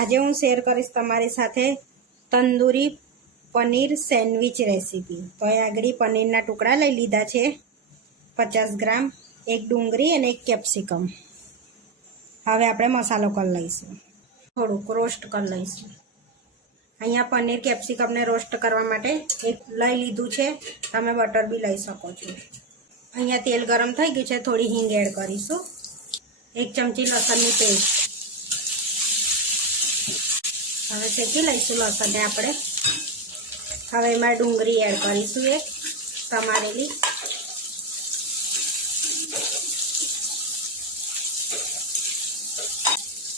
આજે હું શેર કરીશ તમારી સાથે તંદૂરી પનીર સેન્ડવિચ રેસીપી. તો એ આગળ પનીરના ટુકડા લઈ લીધા છે. પચાસ ગ્રામ, એક ડુંગળી અને એક કેપ્સિકમ. હવે આપણે મસાલો કરી લઈશું. થોડુંક રોસ્ટ કરી લઈશું. અહીંયા પનીર કેપ્સિકમને રોસ્ટ કરવા માટે એક લઈ લીધું છે. તમે બટર બી લઈ શકો છો. અહીંયા તેલ ગરમ થઈ ગયું છે. થોડી હિંગ એડ કરીશું. એક ચમચી લસણની પેસ્ટ. હવે શેકી લઈશું લસણને આપણે. હવે એમાં ડુંગળી એડ કરીશું એ સમારેલી.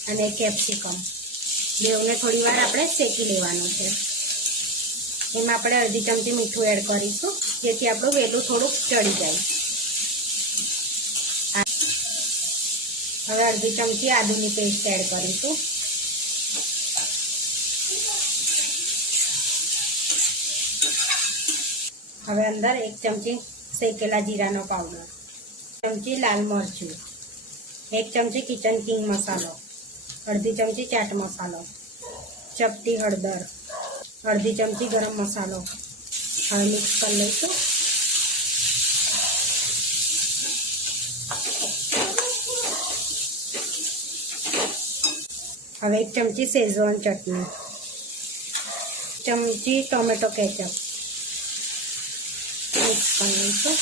અને કેપ્સિકમ. બેવને થોડી વાર આપણે શેકી લેવાનું છે. એમાં આપણે અડધી ચમચી મીઠું એડ કરીશું, જેથી આપણું વેલું થોડુંક ચડી જાય. હવે અડધી ચમચી આદુની પેસ્ટ એડ કરીશું. હવે અંદર એક ચમચી શેકેલા જીરાનો પાવડર ચમચી લાલ મરચું, એક ચમચી કિચન કિંગ મસાલો અડધી ચમચી ચાટ મસાલો ચપટી હળદર, અડધી ચમચી ગરમ મસાલો હવે મિક્સ કરી લઈશું. હવે એક ચમચી શેઝવાન ચટણી, ચમચી ટોમેટો કેચઅપ મિક્સ કરી લઈશું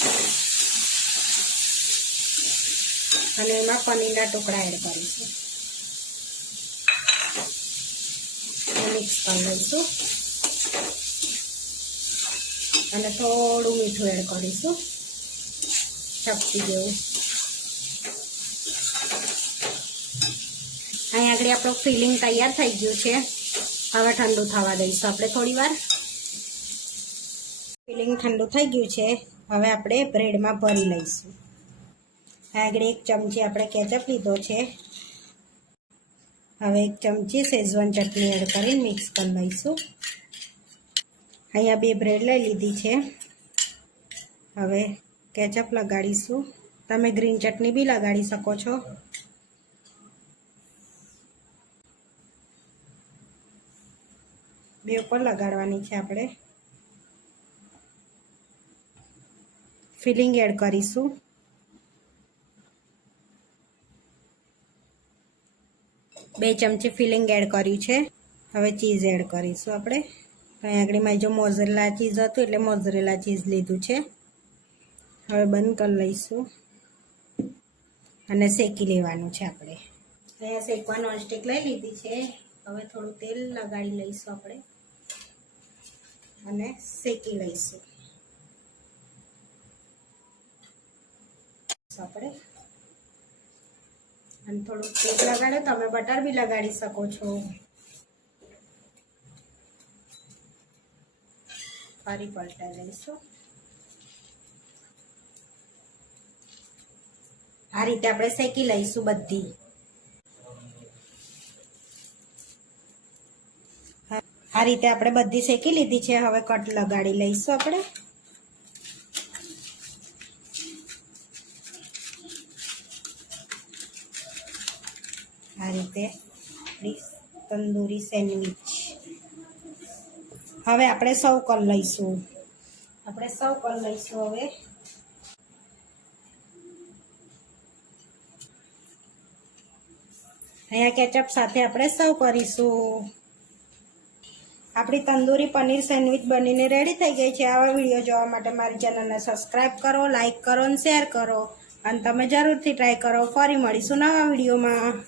અને એમાં પનીરના ટુકડા એડ કરીશું. મિક્સ કરી લઈશું. અને થોડું મીઠું એડ કરીશું. ચપટી જેવું. અહીં આગળ આપણું ફિલિંગ તૈયાર થઈ ગયું છે. હવે ઠંડુ થવા દઈશું આપણે થોડી વાર ફિલિંગ ઠંડુ થઈ ગયું છે, હવે આપણે બ્રેડમાં ભરી લઈશું. આગળ એક ચમચી આપણે કેચઅપ લીધો છે. હવે એક ચમચી શેઝવાન ચટણી એડ કરીને મિક્સ કરી લઈશું. અહીંયા બે બ્રેડ લઈ લીધી છે. હવે કેચઅપ લગાડીશું. તમે ગ્રીન ચટણી બી લગાડી શકો છો. બે ઉપર લગાડવાની છે આપણે. ફિલિંગ એડ કરીશું. બે ચમચી ફિલિંગ એડ કર્યું છે. હવે ચીઝ એડ કરીશું આપણે. અહીં આગળ મારી જો મોઝરેલા ચીઝ હતું એટલે મોઝરેલા ચીઝ લીધું છે. હવે બંધ કરી લઈશું. અને શેકી લેવાનું છે આપણે. અહીંયા શેકવા નોનસ્ટિક લઈ લીધી છે. હવે થોડું તેલ લગાડી લઈશું આપણે. અને શેકી લઈશું. આપણે. અને થોડુંક તેલ લગાડે, તમે બટર બી લગાડી શકો છો. ફરી પલટાઈ લઈશું. આ રીતે આપણે શેકી લઈશું બધી. આ રીતે આપણે બધી શેકી લીધી છે. હવે કટ લગાડી લઈશું આપણે. આ રીતે તંદૂરી સેન્ડવિચ. હવે આપણે સૌ કર લઈશું? આપણે સૌ કર લઈશું હવે? અહીંયા કેચઅપ સાથે આપણે સૌ કરીશું. આપણી તંદૂરી પનીર સેન્ડવિચ બનીને રેડી થઈ ગઈ છે. આવા વીડિયો જોવા માટે મારી ચેનલને સબસ્ક્રાઈબ કરો, લાઇક કરો અને શેર કરો. અને તમે જરૂરથી ટ્રાય કરો. ફરી મળીશું નવા વિડીયોમાં.